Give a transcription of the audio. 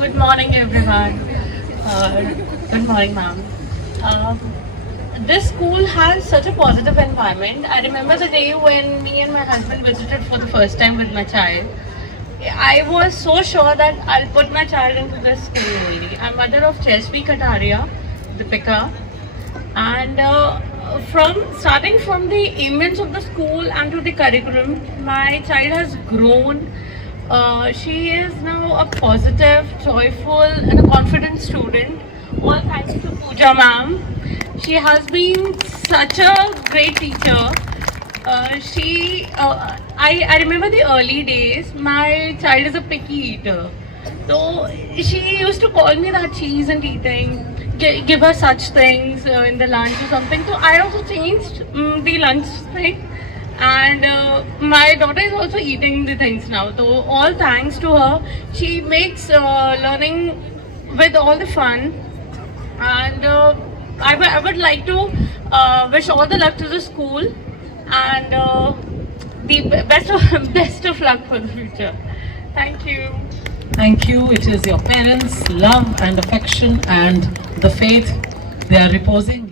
Good morning, everyone. Good morning, ma'am. Uh, this school has such a positive environment. I remember the day when me and my husband visited for the first time with my child. I was so sure that I'll put my child into this school only. I'm mother of Chesvi Kataria, Deepika, and from starting from the image of the school and to the curriculum, my child has grown. She is now a positive, joyful, and a confident student. All thanks to Pooja ma'am. She has been such a great teacher. I remember the early days. My child is a picky eater. So she used to call me that she isn't eating. Give her such things in the lunch or something. So I also changed the lunch thing. And my daughter is also eating the things now. So all thanks to her. She makes learning with all the fun. And I would like to wish all the luck to the school and the best of luck for the future. Thank you. Thank you. It is your parents' love and affection and the faith they are reposing.